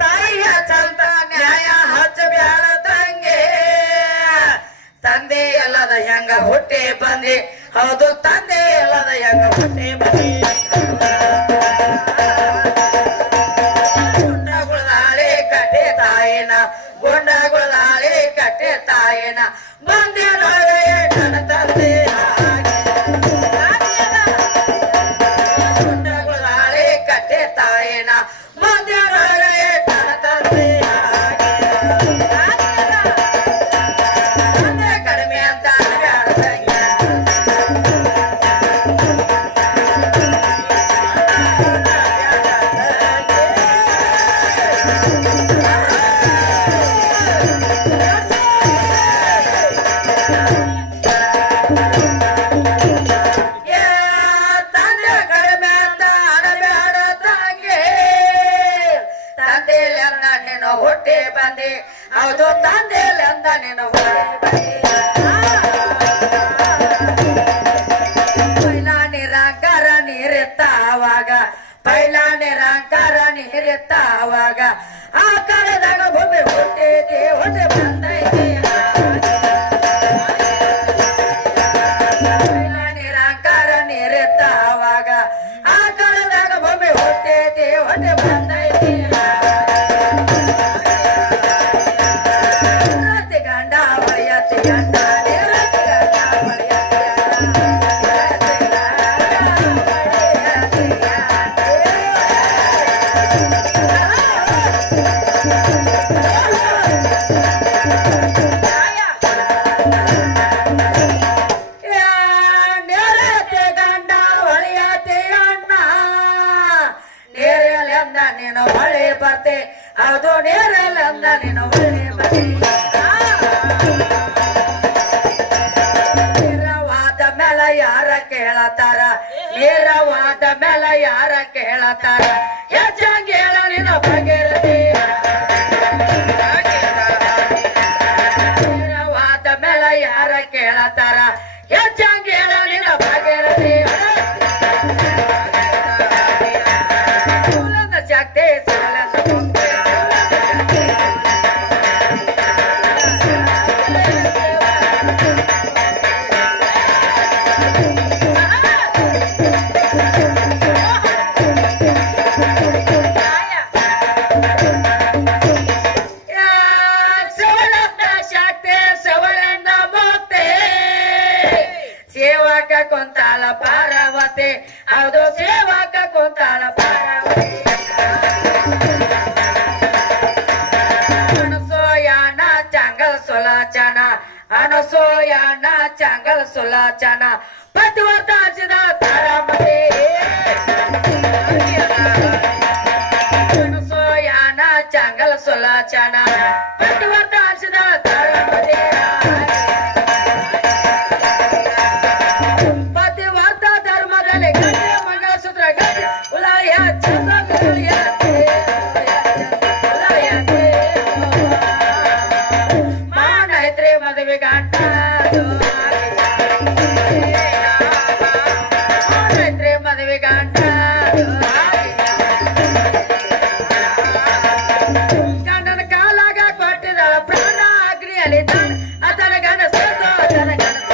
ತಾಯಿಯ ಚಂದ ನ್ಯಾಯ ಹಚ್ಚಬ್ಯಾಡ ತಂಗೆ ತಂದೆ ಎಲ್ಲದ ಹೆಂಗ ಹುಟ್ಟಿ ಬಂದಿ ಹೌದು ತಂದೆ ಎಲ್ಲದ ಹೆಂಗ ಹುಟ್ಟಿ ಬಂದಿ ಗುಂಡಗುಳದಾಳಿ ಕಟ್ಟೆ ತಾಯಿನ ಗುಂಡಗುಳದಾಳಿ ಕಟ್ಟೆ ತಾಯಿನ ಬಂದೇನೊಳಗೆ ನನ್ನ ತಂದೆ ಗುಂಡಗುಳದಾಳಿ ಕಟ್ಟೆ ತಾಯಿನ ಬಂದೇನೊಳಗೆ ನನ್ನ ತಂದೆ ಕಡಿಮೆ ಅಂತ ಹುಟ್ಟಿ ಬಂದಿ ಹೌದು ತಂದೆಲೆಂದ ನೀನು ಪೈಲಾ ನಿರಂಕಾರ ನೀರಿತ್ತ ಅವಾಗ ಪೈಲಾ ನಿರಂಕಾರ ನೀರಿತ್ತ ಅವಾಗ ಆ ಕರೆದಾಗ ಭೂಮಿ ಹುಟ್ಟೈತಿ ಹುಟ್ಟಿ ಬಂದೈತಿ ಪೈಲಾ ನಿರಂಕಾರ ನೀರಿತ್ತ ಅವಾಗ ಆ ಕರೆದಾಗ ಭೂಮಿ ಹುಟ್ಟೈತಿ ಹುಟ್ಟಿ ಬಂದೈತಿ ನೀನು ಹೊಳೆ ಬರ್ತೆ ಅದು ನೇರಲ್ಲ ನೀನು ಹೊಳೆ ಬರ್ತೆ ನೇರವಾದ ಮೇಲೆ ಯಾರ ಕೇಳತಾರ ನೇರವಾದ ಮೇಲೆ ಯಾರ ಕೇಳತಾರ ಹೆಚ್ಚಂಗ ಹೇಳ ನೀನು ಬಗೆರತಿ ನೇರವಾದ ಮೇಲೆ ಯಾರ ಕೇಳತಾರ ಹೆಚ್ಚಂಗ ಹೇಳ ನೀನು ಬಗೆರತಿ ಶಕ್ತಿ ಸವಳಂದ ಮುಕ್ತಿ ಸೇವಕ ಕುಂತಾಳ ಪಾರ್ವತಿ ಹೌದು ಸೇವಕ ಕುಂತಾಳ ಪಾರ್ವತಿ ಅನಸೂಯನ ಚಂಗಲ್ ಸುಲಚನ ಅನಸೂಯನ ಚಂಗಲ್ ಸುಲಚನ ಪತಿವರ್ತ ಹಚ್ಚಿದ ತಾರಾಮತಿ ಅನಸೂಯನ ಚಂಗಲ್ ಸುಲಚನ ಪತಿವರ್ತ ಹಚ್ಚಿದ ತಾರಾಮತಿ ಪತಿವರ್ತ ಧರ್ಮದಲ್ಲಿ ಗಂಟೆ ಮಂಗಲಸೂತ್ರ ಗಂಟೆ ಉಲಾಯ ಚಂದ್ರ ಮಾನೈತ್ರಿ ಮದುವೆ ಗಂಟ ಮಾನೈತ್ರಿ ಮದುವೆ ಗಂಟ ಗಂಡನ ಕಾಲಾಗ ಕೊಟ್ಟಿದಳ ಪ್ರಾಣ ಅಗ್ನಿಯಲ್ಲಿ ಅದರ ಗಣಸ ಅದರ ಗಣಸ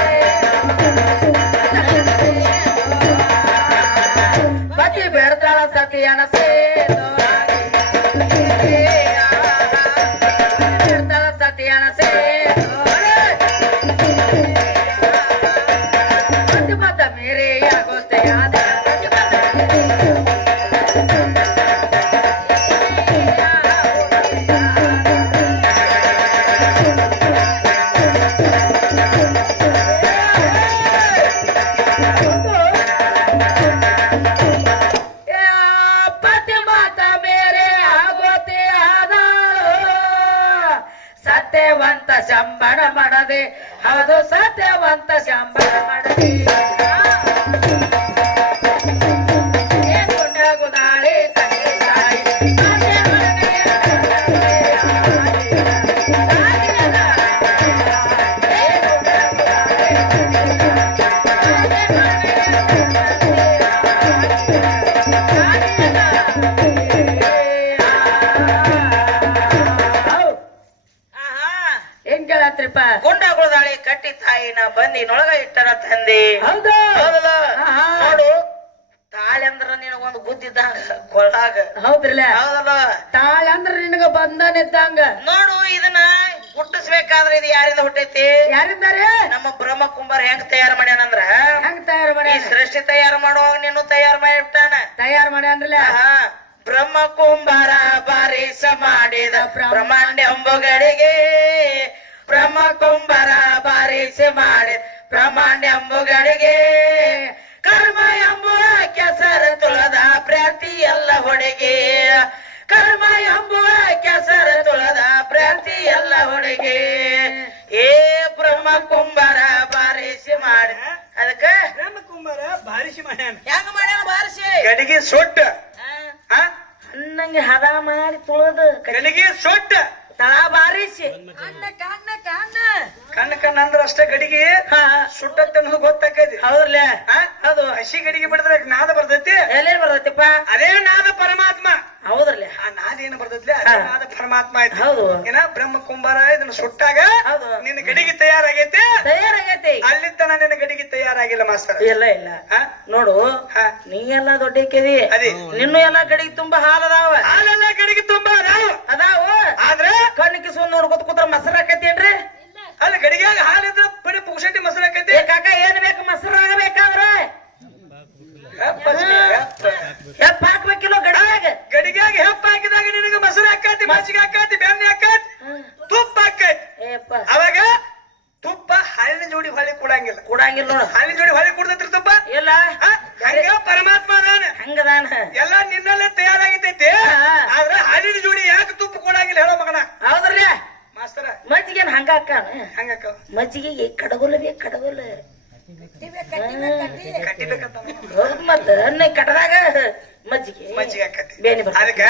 ಪತಿ ಬೇಡ್ತಾಳ ಸತಿಯನ ಸೇತು ಬೇಡ್ತಾಳ ಸತಿಯನ ಸೇತು ಮತ ಮೇರೆ ಆಗೋತೆ ಆದ ಸತ್ಯವಂತ ಶಂಬರ ಮಾಡದೆ ಹೌದು ಸತ್ಯವಂತ ಶಂಬರ ಮಾಡದೆ ಗುಣಗುದಾಳಿ ತಂದೆ ಹೆಂಗ್ ಕೇಳತ್ರಿಪ್ಪ ಗುಂಡಗುಳದಾಳಿ ಕಟ್ಟಿ ತಾಯಿನ ಬಂದಿನೊಳಗ ಇಟ್ಟರ ತಂದಿ ಹೌದು ಹೌದಲ್ಲ ನೋಡು ತಾಳಿ ಅಂದ್ರ ನಿನಗೊಂದು ಗುದ್ದಿದ್ದಂಗ ಕೊಳ್ಳಾಗ ಹೌದ್ರಲ್ಲ ಹೌದಲ್ಲ ತಾಳ ಅಂದ್ರ ನಿನಗ ಬಂಧನ ಇದ್ದಂಗ ನೋಡು ಇದನ್ನ ಹುಟ್ಟಿಸ್ಬೇಕಾದ್ರೆ ಇದು ಯಾರಿಂದ ಹುಟ್ಟೈತಿ ಯಾರಿದ್ದಾರೆ ನಮ್ಮ ಬ್ರಹ್ಮ ಕುಂಬಾರ ಹೆಂಗ್ ತಯಾರು ಮಾಡ್ಯಾನಂದ್ರ ಹೆಂಗ್ ತಯಾರು ಈ ಮಾಡ್ಯಾನ ಸೃಷ್ಟಿ ತಯಾರು ಮಾಡುವಾಗ ನೀನು ತಯಾರು ಮಾಡಿಬಿಟ್ಟಾನ ತಯಾರು ಮಾಡ್ಯಾನ್ರಲ್ಲ ಬ್ರಹ್ಮ ಕುಂಬಾರ ಬಾರಿಸ ಮಾಡಿದ ಬ್ರಹ್ಮಾಂಡ ಎಂಬುಗಳಿಗೆ ಬ್ರಹ್ಮ ಕುಂಬಾರ ಬಾರಿಸ ಮಾಡಿದ ಬ್ರಹ್ಮಾಂಡ ಎಂಬುಗಳಿಗೆ ಕರ್ಮ ಎಂಬುವ ಕೆಸರ ತುಳದ ಪ್ರತಿ ಎಲ್ಲ ಹೊಡೆಗೆ ಕರ್ಮ ಎಂಬುವ ಕೆಸರ ತುಳದ ಪ್ರತಿ ಎಲ್ಲ ಹೊಡೆಗೆ ಏ ಬ್ರಹ್ಮ ಕುಂಬಾರ ಬಾರಿಸಿ ಮಾಡಿ ಅದಕ್ಕ ಬ್ರಹ್ಮ ಕುಂಬಾರ ಬಾರಿಸಿ ಮಾಡ್ಯಾನ ಹೆಂಗ ಮಾಡ್ಯಾನ ಬಾರಿಸಿ ಗಡಿಗೆ ಸೊಟ್ಟ ಹಣ್ಣಂಗೆ ಹದ ಮಾಡಿ ತುಳದು ಗಡಿಗೆ ಸೊಟ್ಟ ತಳ ಬಾರಿಸಿ ಕಣ್ಣ ಕಣ್ಣ ಕಣ್ಣ ಕಣ್ಣ ಕಣ್ಣ ಅಂದ್ರ ಅಷ್ಟೇ ಗಡಿಗೆ ಸುಟ್ಟ ಅನ್ನೋದು ಗೊತ್ತಾಕೈತಿ ಹೌದ್ರಲ್ಲ ಅದು ಹಸಿ ಗಡಿಗೆ ಬಿಡಿದ್ರೆ ನಾದ ಬರ್ತೈತಿ ಎಲ್ಲೇ ಬರ್ತೈತಿಪ್ಪ ಅದೇ ನಾದ ಪರಮಾತ್ಮ ಹೌದ್ರಲ್ಲ ಆ ನಾದ ಏನ್ ಬರ್ತೈತಿ ಅದೇ ನಾದ ಪರಮಾತ್ಮ ಐತಿ ಹೌದು ಏನ ಬ್ರಹ್ಮ ಕುಂಬಾರ ಇದನ್ನ ಸುಟ್ಟಾಗ ಹೌದು ನಿನ್ನ ಗಡಿಗೆ ತಯಾರಾಗೈತಿ ತಯಾರಾಗೈತಿ ಅಲ್ಲಿತ್ತನ ನಿನ್ನ ಗಡಿಗೆ ತಯಾರಾಗಿಲ್ಲ ಮಾಸ್ತರ ಇಲ್ಲ ಇಲ್ಲ ನೋಡು ನೀ ಎಲ್ಲಾ ದೊಡ್ಡ ಇಕ್ಕಿದಿ ಅದೇ ನಿನ್ನೂ ಎಲ್ಲಾ ಗಡಿಗೆ ತುಂಬಾ ಹಾಲದಾವ ಹಾಲೆಲ್ಲ ಗಡಿಗೆ ತುಂಬಾ ಅದಾವ ಆದ್ರೆ ಕಣ್ಣಿಗೆ ಸುಮ್ ನೋಡ್ಕೊತ ಕೂತ್ರ ಮೊಸರು ಹಾಕೈತೇನ್ರಿ ಅಲ್ಲಿ ಗಡಿಗ್ಯಾಗ ಹಾಲಿದ್ರ ಬರೀ ಪುಕ್ಷಟಿ ಮೊಸರು ಹಾಕೈತಿ ಏ ಕಾಕ ಏನ್ ಬೇಕು ಮೊಸರು ಆಗಬೇಕಾದ್ರ ಹೆಪ್ಪ ಹಾಕ್ಬೇಕಿಲ್ಲೋ ಗಡಿಯಾಗ ಗಡಿಗ್ಯಾಗ ಹೆಪ್ಪ ಹಾಕಿದಾಗ ನಿನಗೆ ಮೊಸರು ಹಾಕೈತಿ ಮಜ್ಜಿಗೆ ಹಾಕೈತಿ ಬೆಣ್ಣೆ ಹಾಕೈತಿ ತುಪ್ಪ ಹಾಕೈತಿ ಏಪ್ಪ ಅವಾಗ ತುಪ್ಪ ಹಾಲಿನ ಜೋಡಿ ಹೊಳಿ ಕೊಡಂಗಿಲ್ಲ ಕೊಡಂಗಿಲ್ಲ ನೋಡು ಹಾಲಿನ ಜೋಡಿ ಹೊಳಿ ಕೊಡ್ತೈತ್ರಿ ತುಪ್ಪ ಇಲ್ಲ ಹಂಗ ಪರಮಾತ್ಮ ಅದಾನ ಹಂಗದಾನ ಎಲ್ಲ ನಿನ್ನಲ್ಲೇ ತಯಾರಾಗಿತೈತಿ ಆದ್ರೆ ಹಾಲಿನ ಜೋಡಿ ಯಾಕೆ ತುಪ್ಪ ಕೊಡಂಗಿಲ್ಲ ಹೇಳೋ ಮಗನ ಹೌದ್ರಲ್ಲ ಮಾಸ್ತರ ಮಜ್ಜಿಗೆನ್ ಹಂಗ ಹಾಕಾನ ಹಂಗ ಮಜ್ಜಿಗೆ ಕಡಗೋಲ ಬೇಕು ಕಡಗೋಲ ಕಟ್ಟಿಬೇಕಂತ ಹೌದ್ ಮತ್ತ ಅನ್ನ ಕಟ್ಟದಾಗ ಮಜ್ಜಿಗೆ ಮಜ್ಜಿಗೆ ಹಾಕತಿ ಬೇನೆ ಬರ್ತ ಅದಕ್ಕ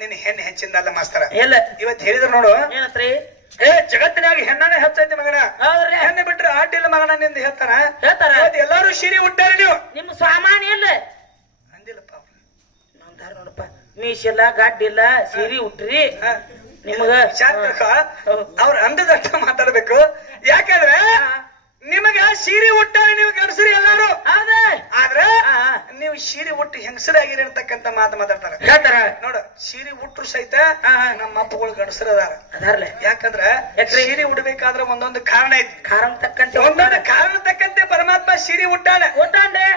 ನಿನ್ನ ಹೆಣ್ಣು ಹೆಚ್ಚಿಂದಲ್ಲ ಮಾಸ್ತರ ಎಲ್ಲ ಇವತ್ ಹೇಳಿದ್ರು ನೋಡು ಏನತ್ರಿ ಜಗತ್ತಿನಾಗ ಹೆಣ್ಣಾನೆ ಹೆಚ್ಚೈತಿ ಮಗನ ಹೌದ್ರಿ ಹೆಣ್ಣು ಬಿಟ್ರೆ ಆಟಿಲ್ಲ ಮಗನ ನಿಂದ ಹೇಳ್ತಾರ ಹೇಳ್ತಾರ ಎಲ್ಲಾರು ಸೀರೆ ಉಟ್ಟಾರ ನೀವು ನಿಮ್ಮ ಸಾಮಾನ್ಯ ಇಲ್ಲ ಅಂದಿಲ್ಲಪ್ಪ ನಂದಾರ ನೋಡಪ್ಪ ಮೀಸಿಲ್ಲ ಗಾಡ್ಡಿಲ್ಲ ಸೀರಿ ಉಟ್ರಿ ನಿಮಗ ಅವ್ರ ಅಂದದಷ್ಟ ಮಾತಾಡ್ಬೇಕು ಯಾಕಂದ್ರೆ ನಿಮಗ ಸೀರೆ ಉಟ್ಟಾರ ನೀವು ಗಂಡಸರಿ ಎಲ್ಲಾರು ಆದ್ರೆ ನೀವು ಸೀರೆ ಉಟ್ಟು ಹೆಂಗಸರಾಗಿರಿ ಅಂತಕ್ಕಂತ ಮಾತು ಮಾತಾಡ್ತಾರ ಹೇಳ್ತಾರ ನೋಡ ಸೀರೆ ಉಟ್ರು ಸಹಿತ ನಮ್ಮ ಅಪ್ಪಗಳು ಗಂಡಸರ ಅದಾರ ಯಾಕಂದ್ರ ಸೀರೆ ಉಡ್ಬೇಕಾದ್ರೆ ಒಂದೊಂದು ಕಾರಣ ಐತಿ ಕಾರಣ ತಕ್ಕಂತೆ ಒಂದೊಂದು ಕಾರಣ ತಕ್ಕಂತೆ ಪರಮಾತ್ಮ ಸೀರೆ ಉಟ್ಟಾನ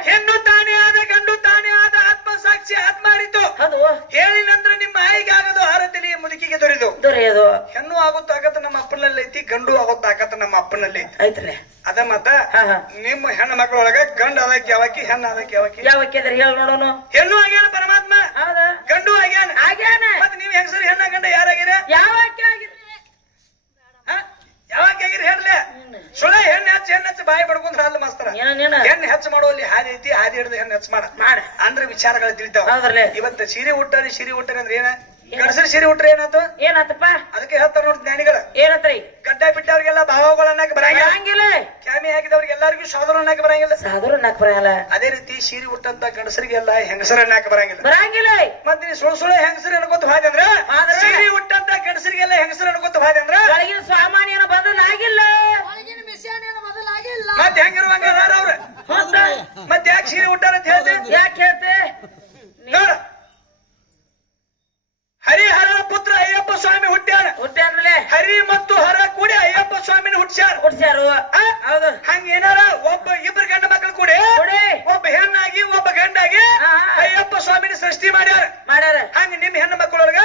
ಹೆಣ್ಣು ತಾನೇ ಆದ ಗಂಡು ತಾನೇ ಆದ ಆತ್ಮ ಸಾಕ್ಷಿ ಆತ್ಮ ಅರಿತು ಅದು ಹೇಳಿ ನಂತರ ನಿಮ್ಮ ಆಯಿಗೆ ಆಗೋದು ಆರತಿಲಿ ಮುದುಕಿಗೆ ದೊರೆಯೋದು ಹೆಣ್ಣು ಆಗುತ್ತಾಗತ್ತ ನಮ್ಮ ಅಪ್ಪನಲ್ಲಿ ಐತಿ ಗಂಡು ಆಗುತ್ತಾಗತ್ತ ನಮ್ಮ ಅಪ್ಪನಲ್ಲಿ ಐತ್ರಿ ಅದ ಮತ್ತ ನಿಮ್ಮ ಹೆಣ್ಣು ಮಕ್ಕಳೊಳಗ ಗಂಡು ಆದಕ್ಕೆ ಯಾವಕಿ ಹೆಣ್ಣು ಆದಕ್ಕೆ ಯಾವಕ್ಕೆ ಹೇಳ ನೋಡೋನು ಹೆಣ್ಣು ಆಗ್ಯಾನ ಪರಮಾತ್ಮ ಗಂಡು ಆಗ್ಯಾನ ಮತ್ತೆ ನೀವು ಹೆಂಗಸರು ಹೆಣ್ಣ ಗಂಡ ಯಾರಾಗಿರ ಯಾವಕ್ಕೆ ಆಗಿರಿ ಯಾವಾಗ ಆಗಿರಿ ಹೇಳಲೆ ಸುಳ ಹೆಣ್ಣು ಹೆಚ್ಚು ಬಾಯಿ ಬಡ್ಕೊಂಡ್ರ ಅಲ್ಲ ಮಾಸ್ತರ ಹೆಣ್ಣು ಹೆಚ್ಚು ಮಾಡುವಲ್ಲಿ ಹಾದಿ ಐತಿ ಹಾದಿ ಹಿಡಿದು ಹೆಣ್ಣು ಹೆಚ್ಚು ಮಾಡ ಅಂದ್ರೆ ವಿಚಾರಗಳು ತಿಳಿತಾವ ಇವತ್ತು ಸೀರೆ ಉಟ್ಟಾರಿ ಅಂದ್ರೆ ಏನ ಗಂಡಸರಿ ಸೀರೆ ಉಟ್ರೆ ಏನಾತಪ್ಪ ಅದಕ್ಕೆ ಹೇಳ್ತಾರ ನೋಡಿ ಜ್ಞಾನಿಗಳು ಏನತ್ರಿ ಗಡ್ಡ ಬಿಟ್ಟವ್ರಿಗೆಲ್ಲ ಭಾವಗಳನ್ನಾಕ ಬರಂಗಿಲ್ಲ ಕ್ಯಾಮಿ ಹಾಕಿದವ್ರಿಗೆ ಎಲ್ಲರಿಗೂ ಸಾಧುರ ಅನ್ನಕ ಬರಂಗಿಲ್ಲ ಅದೇ ರೀತಿ ಸೀರೆ ಉಟ್ಟಂತ ಗಂಡಸರಿಗೆಲ್ಲ ಹೆಂಗಸರ ಅನ್ನಕ ಬರಂಗಿಲ್ಲ ಮತ್ತೆ ನೀವು ಸುಳ್ಳು ಹೆಂಗಸರು ಅನ್ಕೋತ ಹೋದಂದ್ರ ಸೀರೆ ಉಟ್ಟಂತ ಗಂಡಸರಿಗೆಲ್ಲ ಹೆಂಗಸರು ಅನ್ಕೋತ ಹೋದಂದ್ರ ಒಳಗಿನ ಸಾಮಾನ್ಯನ ಬದಲಾಗಿಲ್ಲ ಮತ್ತೆ ಹೆಂಗಿರುವಂಗ ಅವ್ರ ಮತ್ತೆ ಯಾಕೆ ಸೀರೆ ಉಟ್ಟಾರ ಅಂತ ಹೇಳ್ತೇನೆ ಯಾಕೆ ಹೇಳ್ತೆ ನೋಡ ಹರಿಹರ ಪುತ್ರ ಅಯ್ಯಪ್ಪ ಸ್ವಾಮಿ ಹುಟ್ಟ್ಯಾನ್ರಲೆ ಹರಿ ಮತ್ತು ಹರ ಕೂಡಿ ಅಯ್ಯಪ್ಪ ಸ್ವಾಮಿನ ಹುಟ್ಟ್ಯಾರು ಹೌದು ಹಂಗ ಏನಾರ ಇಬ್ರು ಗಂಡ ಮಕ್ಕಳು ಕೂಡಿ ಒಬ್ಬ ಹೆಣ್ಣಾಗಿ ಒಬ್ಬ ಗಂಡಾಗಿ ಅಯ್ಯಪ್ಪ ಸ್ವಾಮಿನ ಸೃಷ್ಟಿ ಮಾಡ್ಯಾರ ಹಂಗ ನಿಮ್ ಹೆಣ್ಣು ಮಕ್ಕಳೊಳಗ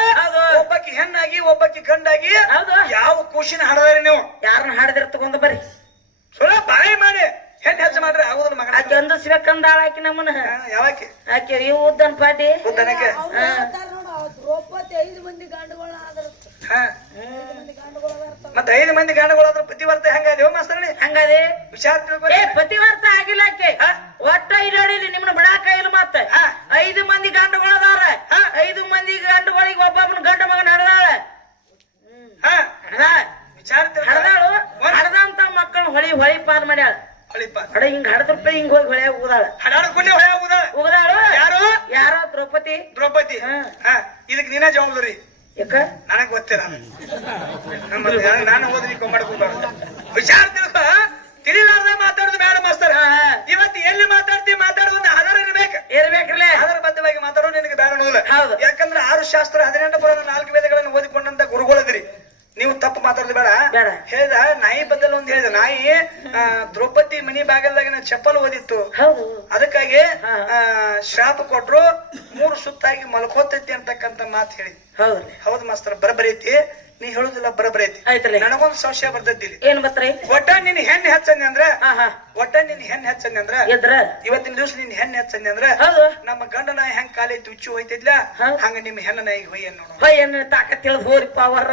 ಒಬ್ಬಕಿ ಹೆಣ್ಣಾಗಿ ಒಬ್ಬಕಿ ಗಂಡಾಗಿ ಯಾವ ಖುಷಿನ ಹಾಡದಾರಿ ನೀವು ಯಾರನ್ನ ಹಾಡಿದ್ರ ತಗೊಂಡ್ ಬರ್ರಿ ಸುಳ ಬಾಯಿ ಮಾಡಿ ಹೆಣ್ಣು ಹೆಚ್ಚು ಮಾಡ್ರಿ ಆಗುದಿಲ್ಲ ಮಗ ಆಕೆ ಅಂದಿಸ್ಬೇಕಂದ ಆಕಿ ನಮ್ಮನ್ನ ಯಾವಾಕಿ ಆಕೆ ಇವು ಉದ್ದನ್ ಪಾಟಿ ಉದ್ದನಕ್ಕೆ 5 ಮಂದಿ ಗಂಡುಗಳ ಮತ್ತೆ 5 ಮಂದಿ ಗಂಡುಗಳಾದ್ರ ಪತಿವರ್ತ ಹೆಂಗಾದೇವ ಮಾಸ್ತರಣಿ ಹಂಗಾದೆ ವಿಚಾರ ಪತಿವರ್ತ ಆಗಿಲ್ಲ ಆಕೆ ಒಟ್ಟ ಇಲ್ಲಿ ನಿಮ್ಮನ್ನ ಬಿಡಾಕ ಇಲ್ಲ ಮತ್ತೆ 5 ಮಂದಿ ಗಂಡುಗಳದಾರ 5 ಮಂದಿ ಗಂಡುಗಳಿಗೆ ಒಬ್ಬೊಬ್ಬನ ಗಂಡ ಮಗನ ಹಡದಾಳ ವಿಚಾರ ಹಡದಾಳು ಹಡದಂತ ಮಕ್ಕಳು ಹೊಳಿ ಪಾಲ್ ಮಾಡ್ಯಾಳ ಹೊಳಿಪ ಹಿಂಗ ಹಡದ್ರ ಹಿಂಗ ಹೋಗಿ ಹೊಳೆ ಹೋದಾಳ ಹಡ ಪ್ರಾಣ ಕುಲ್ಲಿ ಹೊಳೆ ಉಗದಾಳು ಯಾರು ಯಾರೋ ದ್ರೌಪದಿ ದ್ರೌಪದಿ ಇದಕ್ ನೀನೇ ಜವಾಬ್ದಾರಿ ಯಾಕ ನನಗ್ ಗೊತ್ತಿಲ್ಲ ನಾನು ಓದ್ರಿ ವಿಚಾರ ತಿಳ್ಕೊ ತಿಳಿಲಾರ್ದೆ ಮಾತಾಡುದು ಬೇಡ ಮಾಸ್ತರ್ ಇವತ್ತು ಎಲ್ಲಿ ಮಾತಾಡುವುದು ಆಧಾರ ಇರ್ಬೇಕ್ರಲ್ಲ ಆಧಾರ ಬದ್ಧವಾಗಿ ಮಾತಾಡೋದು ನಿನಗೆ ಬೇಡ ಅನ್ನೋದಿಲ್ಲ ಹೌದು ಯಾಕಂದ್ರೆ 6 ಶಾಸ್ತ್ರ 18 ಪುರಾಣ 4 ವೇದಗಳನ್ನು ಓದಿಕೊಂಡಂತ ಗುರುಗಳದಿರಿ ನೀವು ತಪ್ಪು ಮಾತಾಡೋದು ಬೇಡ ಹೇಳ್ದ ನಾಯಿ ಬದಲು ಒಂದು ಹೇಳಿದ ನಾಯಿ ದ್ರೌಪದಿ ಮನಿ ಬಾಗಲ್ದಾಗಿನ ಚಪ್ಪಲ್ ಓದಿತ್ತು ಅದಕ್ಕಾಗಿ ಶ್ರಾಪ ಕೊಟ್ರು 3 ಸುತ್ತಾಗಿ ಮಲ್ಕೋತೈತಿ ಅಂತಕ್ಕಂತ ಮಾತು ಹೇಳಿ ಹೌದು ಮಾಸ್ತರ್ ಬರಬರೈತಿ ನೀ ಹೇಳುದಿಲ್ಲ ಬರಬರೈತಿ ನನಗೊಂದು ಸಂಶಯ ಬರ್ತೈತಿ ಏನ್ ಬತ್ರಿ ಒಟ್ಟ ನಿನ್ ಹೆಣ್ಣು ಹೆಚ್ಚಂದಿ ಅಂದ್ರ ಇವತ್ತಿನ ದಿವಸ ನಿನ್ ಹೆಣ್ಣು ಹೆಚ್ಚಂದಿ ಅಂದ್ರ ನಮ್ಮ ಗಂಡ ನಾಯಿ ಹೆಂಗ್ ಕಾಲಿ ತುಚ್ಚು ಹೋಯ್ತಿದ್ಲ ಹಂಗ ನಿಮ್ ಹೆಣ್ಣ ನಾಯಿಗೆ ಹೊಯ್ಯ ನೋಡು ಹೊಯ್ಯನ್ನ ತಾಕತ್ ತಿಳಿದ್ ಹೋರಿ ಪಾವರ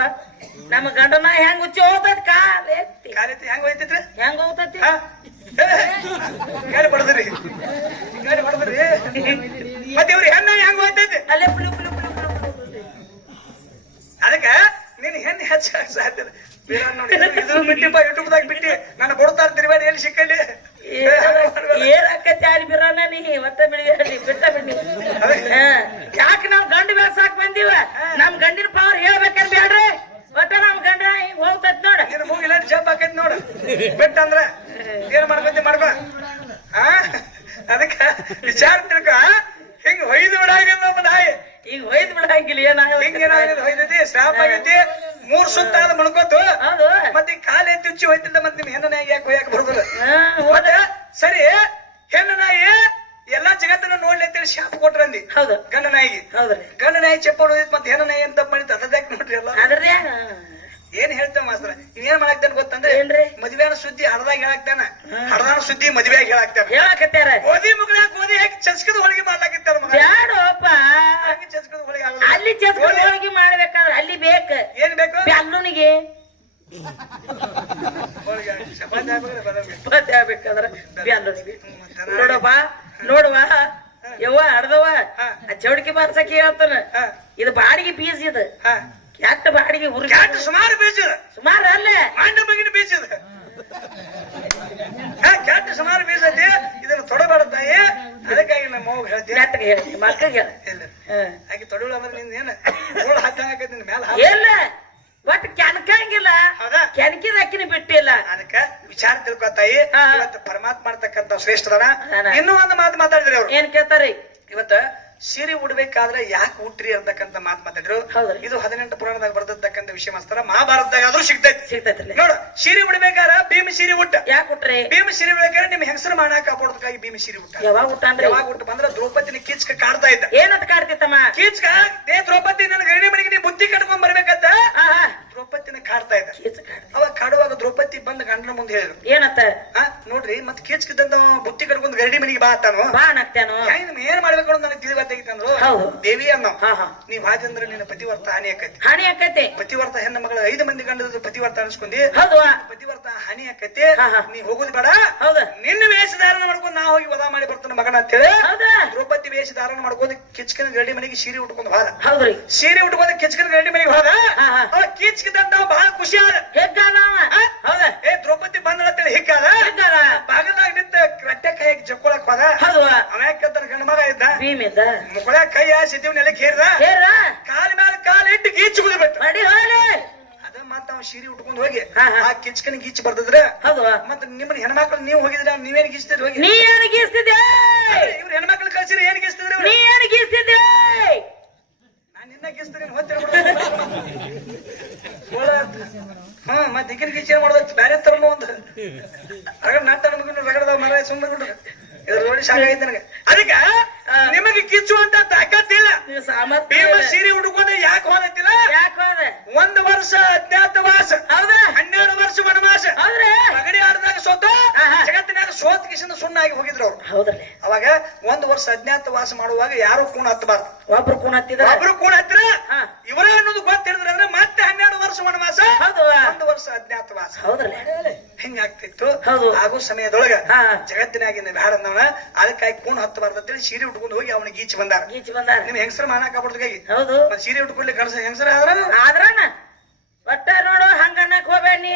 ನಮ್ಮ ಗಂಡ ನಾಯಿ ಹೆಂಗ್ ಉಚ್ಚಿ ಹೋಗ್ತೈತಿ ಕಾಲಿ ಹೆಂಗ್ ಹೋಯ್ತಿದ್ರಿ ಹೆಂಗ್ ಹೋಗ್ತೈತಿ ಗಾಡಿ ಬಡದ್ರಿ ಮತ್ತೆ ಇವ್ರ ಹೆಣ್ಣ ಹೆಂಗ್ ಹೋಯ್ತೈತಿ ಅಲ್ಲೇ ಅದಕ್ಕ ನೀನ್ ಹೆಣ್ಣು ಹೆಚ್ಚ ಸಾಧ್ಯ ಇದು ಬಿಟ್ಟಿಪ್ಪ ಯೂಟ್ಯೂಬ್ದಾಗ ಬಿಟ್ಟಿ ನಾನು ಕೊಡ್ತಾರ ತಿರುಗಾಡಿ ಎಲ್ಲಿ ಸಿಕ್ಕಲ್ಲಿ ಏನಾಕತಿ ಯಾರು ಬಿರೋಣ ನೀ ಮತ್ತೆ ಬಿಟ್ಟ ಬಿಡಿ ಯಾಕೆ ನಾವ್ ಗಂಡ ಬೆಳ್ಸಾಕ್ ಬಂದೀವ ನಮ್ ಗಂಡಿನ ಪವರ್ ಹೇಳ್ಬೇಕಂತ ಬ್ಯಾಡ್ರಿ ಒಟ್ಟ ನಮ್ ಗಂಡ ಹಿಂಗ್ ಹೋಗ್ತೈತ್ ನೋಡ ನಿನ್ ಮೂಗಿಲ್ಲ ಜಂಪ್ ಹಾಕೈತಿ ನೋಡ ಬಿಟ್ಟ ಅಂದ್ರ ಏನ್ ಮಾಡ್ಕೊ ಅದಕ್ಕ ವಿಚಾರ ತಿಳ್ಕ ಹಿಂಗ್ ಹೊಯ್ದು ಬಿಡಾಗ ನಮ್ಮ ನಾಯಿ ಈಗ ಹೊಯ್ದು ಬಿಡಂಗಿಲ್ಲ ಏನಾಗಿದೆ ಹೊಯ್ದೈತಿ ಶ್ರಾಪ್ ಆಗೈತಿ 3 ಸುತ್ತಾದ ಮಣ್ಕೋತು ಮತ್ತೆ ಕಾಲು ಎತ್ತಿ ಉಚ್ಚಿ ಹೋಯ್ತಿದ್ದ ಮತ್ತೆ ನಿಮ್ ಹೆಣ್ಣ ನಾಯಿ ಯಾಕೆ ಹೋಯಕ್ ಬರುದಿಲ್ಲ ಮತ್ತೆ ಸರಿ ಹೆಣ್ಣ ನಾಯಿ ಎಲ್ಲಾ ಜಗತ್ತನ್ನ ನೋಡ್ಲಿ ಅಂತೇಳಿ ಶಾಪ ಕೊಟ್ರಂದಿ ಹೌದು ಗಂಡ ನಾಯಿಗೆ ಗಂಡ ನಾಯಿ ಚಪ್ಪಲ್ ಹೋದಿತ್ ಮತ್ತೆ ಹೆಣ್ಣ ನಾಯಿ ಅಂತ ಮಾಡಿತ್ತು ಅದಕ್ಕೆ ನೋಡ್ರಿ ಎಲ್ಲ ಏನ್ ಹೇಳ್ತೇವೆ ಮಾಸ್ತರ ಇನ್ನೇನ್ ಮಾಡಾಕ್ತಾನ ಗೊತ್ತಂದ್ರೆ ಮದ್ವೆನ ಸುದ್ದಿ ಹಡದಾಗ ಹೇಳಾಕ್ತಾನ ಹಡದಾನ ಸುದ್ದಿ ಮದ್ವೆಯಾಗಿ ಹೇಳಾಕತ್ತಾರ ಗೋಧಿ ಮುಗ್ಲಾಕ ಗೋಧಿ ಹಾಕಿ ಚಸ್ಕದ ಹೋಳಿಗೆ ಮಾಡ್ಲಾಕತ್ತಾರ ಚಸ್ಕದ ಹೋಳಿಗೆ ಅಲ್ಲಿ ಚಸ್ಕದ ಹೋಳಿಗೆ ಮಾಡ್ಬೇಕಾದ್ರೆ ಅಲ್ಲಿ ಬೇಕ ಏನ್ ಬೇಕು ಬೆಲ್ಲುನಿಗೆ ಆಗ್ಬೇಕಾದ್ರೆ ಬೆಲ್ಲುನಿಗೆ ನೋಡುವ ಯವ್ವ ಹಡ್ದವ ಚೌಡಿಕೆ ಬಾರ್ಸಕ್ ಹೇಳ್ತಾನ ಇದು ಬಾಡಿಗೆ ಬೀಜ ಇದು ಕೆಟ್ಟ ಬಾಡಿಗೆ ಸುಮಾರು ಬೀಜದ ಸುಮಾರು ಅಲ್ಲ ಮಾಂಡ ಮಗಿನ ಬೀಜದ ಕೆಟ್ಟ ಸುಮಾರು ಬೀಜತಿ ಇದನ್ನ ತೊಡಬಾರದಾಯಿ ಅದಕ್ಕಾಗಿ ನಮ್ಮ ಮಗು ಹೇಳ್ತೀವಿ ಮಕ್ಕಳಿಗೆ ಹಾಗೆ ತೊಡಗಳು ಅಂದ್ರೆ ನಿಂದ ಏನ ಗೋಳ ಹಾಕಿ ನಿನ್ ಮೇಲೆ ಇಲ್ಲ ಒಟ್ಟು ಕೆನಕಂಗಿಲ್ಲ ಕೆನಕಿದ ಅಕ್ಕಿನ ಬಿಟ್ಟಿಲ್ಲ ಅದಕ್ಕ ವಿಚಾರ ತಿಳ್ಕೊತಾಯಿ ಇವತ್ತು ಪರಮಾತ್ಮ ಅಂತಕ್ಕಂತ ಶ್ರೇಷ್ಠದನ ಇನ್ನೂ ಒಂದು ಮಾತು ಮಾತಾಡಿದ್ರಿ ಅವ್ರು ಏನ್ ಕೇಳ್ತಾರಿ ಇವತ್ತ ಸೀರೆ ಉಡ್ಬೇಕಾದ್ರೆ ಯಾಕೆ ಉಟ್ರಿ ಅಂತಕ್ಕಂತ ಮಾತು ಮಾತಾಡ್ರು ಇದು 18 ಪುರಾಣದಾಗ ಬರ್ತಕ್ಕಂಥ ವಿಷಯ ಮಾಸ್ತರ ಮಹಾಭಾರತದಾಗ ಆದ್ರೂ ಸಿಗ್ತೈತಿ ನೋಡು ಸೀರೆ ಉಡ್ಬೇಕಾರ ಭೀಮ ಸೀರೆ ಉಟ್ಟ ಯಾಕೆ ಉಟ್ರಿ ಭೀಮ ಸೀರೆ ಉಡ್ಬೇಕಾದ್ರೆ ನಿಮ್ ಹೆಸರು ಮಾಡ ಕಾಪಾಡೋದಕ್ಕಾಗಿ ಭೀಮ ಸೀರೆ ಉಟ್ಟ ಯಾವಾಗ ಉಟ್ಟ ಬಂದ್ರ ದ್ರೌಪದಿನ ಕೀಚಕ ಕಾಡ್ತಾ ಇದ್ದ ಏನಂತ ಕಾಡ್ತಿತ್ತಮ್ಮ ಕೀಚಕ ದ್ರೌಪದಿ ನನ್ನ ಗರಡಿ ಮನೆಗೆ ನೀ ಬುದ್ಧಿ ಕಟ್ಕೊಂಡ್ ಬರ್ಬೇಕಂತ ದ್ರೌಪದಿನ ಕಾಡ್ತಾ ಇದ್ದ ಅವಾಗ ಕಾಡುವಾಗ ದ್ರೌಪದಿ ಬಂದ ಗಂಡನ ಮುಂದೆ ಹೇಳಿದ್ರು ಏನಂತ ನೋಡ್ರಿ ಮತ್ ಕೀಚಕದಂತ ಬುದ್ಧಿ ಕಟ್ಕೊಂಡ್ ಗರಡಿ ಮನೆಗೆ ಬಾ ಅಂತಾನು ಏನ್ ಮಾಡ್ಬೇಕು ಅನ್ನೋದು ನನಗೆ ತಿಳಿಬಾರ್ದಾಗಿತ್ತಂದ್ರು ದೇವಿ ಅನ್ನೋ ನೀವ್ ಹಾಜಂದ್ರ ನಿನ್ನ ಪತಿವರ್ತ ಹಾನಿ ಆಕತಿ ಪತಿವರ್ತ ಹೆಣ್ಣ ಮಗಳ 5 ಮಂದಿ ಗಂಡದ ಪತಿವರ್ತ ಅನ್ಸ್ಕೊಂಡಿ ಪತಿವರ್ತ ಹಾನಿ ಆಕತಿ ನೀ ಹೋಗುದು ಬೇಡ ನಿನ್ನ ವೇಷಧಾರಣ ಮಾಡ್ಕೊಂಡು ನಾ ಹೋಗಿ ವಧ ಮಾಡಿ ಬರ್ತಾನ ಮಗನ ಅಂತೇಳಿ ದ್ರೌಪದಿ ವೇಷಧಾರಣ ಮಾಡ್ಕೊಂಡು ಕಿಚ್ಕನ ಗರಡಿ ಮನೆಗೆ ಸೀರೆ ಉಟ್ಕೊಂಡು ಹೋದ ಸೀರೆ ಉಟ್ಕೊಂಡು ಕಿಚ್ಕನ ಗರಡಿ ಮನೆಗೆ ಹೋದ ಅವ ಕಿಚ್ಕಿದಂತ ಬಹಳ ಖುಷಿ ಆದ ದ್ರೌಪದಿ ಬಂದಳಂತೇಳಿ ಹಿಕ್ಕಾದ ಬಾಗಲಾಗ ನಿಂತ ರಟ್ಟೆ ಕೈಯಾಗಿ ಜಕ್ಕೊಳಕ್ ಹೋದ ಅಮ್ಯಾಕಂತ ಗಂಡ ಮಗ ಇದ್ದ ಮುಕ್ಕಳ ಕೈಯ ಸಿದ್ದಿವ್ ನೆಲಕ್ಕೆ ಹೇರ್ದ ಕಾಲ ಮೇಲೆ ಕಾಲ ಇಟ್ಟು ಗೀಚುಗುದು ಬಿಟ್ಟು ಅದ ಮತ್ತ ಅವ್ ಸೀರೆ ಉಟ್ಕೊಂಡು ಹೋಗಿ ಆ ಕಿಚ್ಕನ ಗೀಚ್ ಬರ್ತಿದ್ರ ಮತ್ತ ನಿಮ್ಮನ್ನ ಹೆಣ್ಮಕ್ಳು ನೀವು ಹೋಗಿದ್ರ ನೀವೇನ್ ಗೀಚ್ತಿದ್ರಿ ಹೋಗಿ ನೀ ಏನ್ ಗೀಚ್ತಿದ್ದೆ ಇವ್ರ ಹೆಣ್ಮಕ್ಳು ಕಳ್ಸಿರಿ ಏನ್ ಗೀಚ್ತಿದ್ರಿ ನೀ ಏನ್ ಗೀಚ್ತಿದ್ದೆ ನಾನ್ ನಿನ್ನ ಗೀಚ್ತೀನಿ ಹೋಗ್ತೀನಿ ಮತ್ತೆ ಈಗಿನ ಗೀಚ್ ಏನ್ ಮಾಡೋದು ಬ್ಯಾರೆ ತರನು ಒಂದು ನಟ್ಟ ನಮ್ಗೆ ರಗಡದ ಮರ ಸುಮ್ಮನೆ ಇದ್ರ ನೋಡಿ ಸಾಕಾಗೈತೆ ನನಗೆ ಅದಕ್ಕ ನಿಮಗೆ ಕಿಚ್ಚುವಂತ ತಾಕತ್ತಿಲ್ಲ ಭೀಮ ಸೀರೆ ಹುಡುಕೊಂಡು ಯಾಕೆ ಹೋದತ್ತಿಲ್ಲ 1 ವರ್ಷ ಅಜ್ಞಾತವಾಸ 12 ವರ್ಷ ವನವಾಸ ಪಗಡಿ ಆಡದಾಗ ಸೋತ ಜಗತ್ತಿನಾಗ ಸೋತ್ ಕಿಶನ್ ಸುಣ್ಣ ಆಗಿ ಹೋಗಿದ್ರು ಅವ್ರು ಅವಾಗ 1 ವರ್ಷ ಅಜ್ಞಾತವಾಸ ಮಾಡುವಾಗ ಯಾರು ಕೂಣ ಹತ್ತಬಾರ್ದು ಒಬ್ರು ಕೂಣ ಹತ್ತಿರ ಇವರೇ ಅನ್ನೋದು ಗೊತ್ತಿಡಿದ್ರೆ ಅಂದ್ರೆ ಮತ್ತೆ 12 ವರ್ಷ ವನವಾಸ 1 ವರ್ಷ ಅಜ್ಞಾತವಾಸ ಹಿಂಗಾಗ್ತಿತ್ತು ಆಗೋ ಸಮಯದೊಳಗ ಜಗತ್ತಿನಾಗಿಂದ ಬ್ಯಾಡ ಅಂದವನ ಅದಕ್ಕಾಗಿ ಕೂಣ ಹತ್ತಬಾರ್ದು ಅಂತೇಳಿ ಸೀರೆ ಉಟ್ಕೊಂಡು ಹೋಗಿ ಅವನ ಗೀಚ್ ಬಂದಾರ ನಿಮ್ ಹೆಂಗಸರು ಮಾನ ಕಾಪಾಡ್ದಕ್ಕಾಗಿ ಸೀರೆ ಉಟ್ಕೊಳ್ಳಿ ಗಣಸ ಹೆಂಗಸರ ಆದ್ರನ ಒಟ್ಟ ನೋಡು ಹಂಗ ಅನ್ನಕ್ ಹೋಗ್ಬೇಡ ನೀ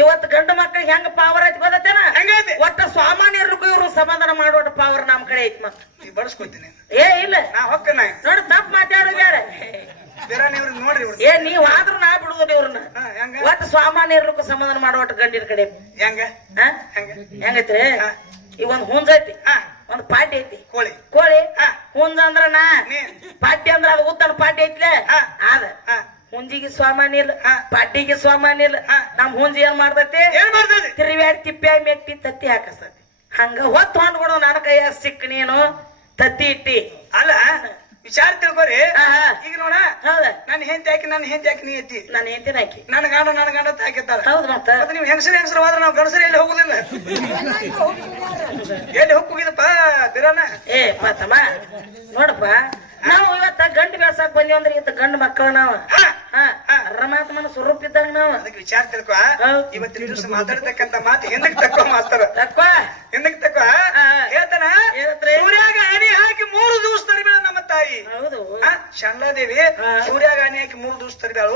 ಇವತ್ತು ಗಂಡು ಮಕ್ಕಳಿಗೆ ಹೆಂಗ ಪಾವರ್ ಐತಿ ಗೊತ್ತೇನ ಹಂಗೈತಿ ಒಟ್ಟ ಸಾಮಾನ್ಯರಿಗೂ ಇವ್ರು ಸಮಾಧಾನ ಮಾಡೋಟ ಪಾವರ್ ನಮ್ ಕಡೆ ಐತಿ ಮತ್ತ ನೀ ಬಡಿಸ್ಕೊತೀನಿ ಏ ಇಲ್ಲ ನಾ ಹೊಕ್ಕನ ನೋಡ್ ತಪ್ಪ ಮಾತಾಡೋದು ಬೇಡ ಬೇರೆ ಇವ್ರು ನೋಡ್ರಿ ಇವ್ರು ಏ ನೀವ್ ಆದ್ರೂ ನಾ ಬಿಡುದಿಲ್ಲ ಇವ್ರನ್ನ ಹೆಂಗ ಒಟ್ಟು ಸಾಮಾನ್ಯರಿಗೂ ಸಮಾಧಾನ ಮಾಡೋಟ ಗಂಡಿನ ಕಡೆ ಹೆಂಗ ಹಾ ಹೆಂಗ ಹೆಂಗೈತ್ರಿ ಈಗ ಒಂದ್ ಹುಂಜ ಐತಿ ಒಂದ್ ಪಾಟಿ ಐತಿ ಕೋಳಿ ಕೋಳಿ ಹುಂಜ ಅಂದ್ರ ನಾ ನೀ ಪಾಟಿ ಅಂದ್ರ ಅದು ಉತ್ತನ ಪಾಟಿ ಐತ್ಲೆ ಅದ ಹುಂಜಿಗೆ ಸಾಮಾನ್ಯ ಇಲ್ಲ ಪಾಟಿಗೆ ಸಾಮಾನ್ಯ ಇಲ್ಲ ನಮ್ ಹುಂಜಿ ಏನ್ ಮಾಡ್ತೈತಿ ಏನ್ ಮಾಡ್ತೈತಿ ತಿರುವ್ಯಾಡಿ ತಿಪ್ಪ್ಯಾಗಿ ಮೆಟ್ಟಿ ತತ್ತಿ ಹಾಕಸ್ತೈತಿ ಹಂಗ ಹೊತ್ತು ಹೊಂದ್ಬಿಡು ನನ್ನ ಕೈಯ ಸಿಕ್ಕ ನೀನು ತತ್ತಿ ಇಟ್ಟಿ ಅಲ್ಲ ವಿಚಾರ ತಿಳ್ಕೊರಿ ಹಾ ಈಗ ನೋಡ ಹೌದ ನನ್ನ ಹೆಂಡತಿ ಹಾಕಿ ನನ್ನ ಹೆಂಡತಿ ಹಾಕಿ ನೀ ಎತ್ತಿ ನಾನು ಹೆಂಡತಿನ ಹಾಕಿ ನನ್ನ ಗಂಡ ಹಾಕಿರ್ತಾರ ಹೌದು ಮತ್ತ ಮತ್ತೆ ನೀವು ಹೆಂಗಸರು ಹೋದ್ರೆ ನಾವು ಗಂಡಸರು ಎಲ್ಲಿ ಹೋಗುದಿಲ್ಲ ಎಲ್ಲಿ ಹೋಗಿದಪ್ಪ ಬಿರಾನ ಏ ಪಾತಮ್ಮ ನೋಡಪ್ಪ ನಾವು ಇವತ್ತ ಗಂಡು ಬೆಳ್ಸಾಕ್ ಬಂದಿವಿ ಅಂದ್ರೆ ಇತ್ತ ಗಂಡು ಮಕ್ಕಳು ನಾವು ಪರಮಾತ್ಮನ ಸ್ವರೂಪ ಇದ್ದಾಗ ನಾವು ಅದಕ್ಕೆ ವಿಚಾರ ತಿಳ್ಕೊ ಇವತ್ತಿನ ದಿವಸ ಮಾತಾಡ್ತಕ್ಕಂತ ಮಾತು ಹಿಂದಕ್ಕೆ ತಕ್ಕೋ ಮಾಸ್ತರ ಹಿಂದಕ್ಕೆ ತಕ್ಕೋ ಹೇಳ್ತಾನ ಸೂರ್ಯಾಗ ಹನಿ ಹಾಕಿ 3 ದಿವಸ ತರಿಬೇಳ ನಮ್ಮ ತಾಯಿ ಹೌದು ಶಂಡ್ಲಾದೇವಿ ಸೂರ್ಯಾಗ ಹನಿ ಹಾಕಿ 3 ದಿವಸ ತರಿಬೇಳು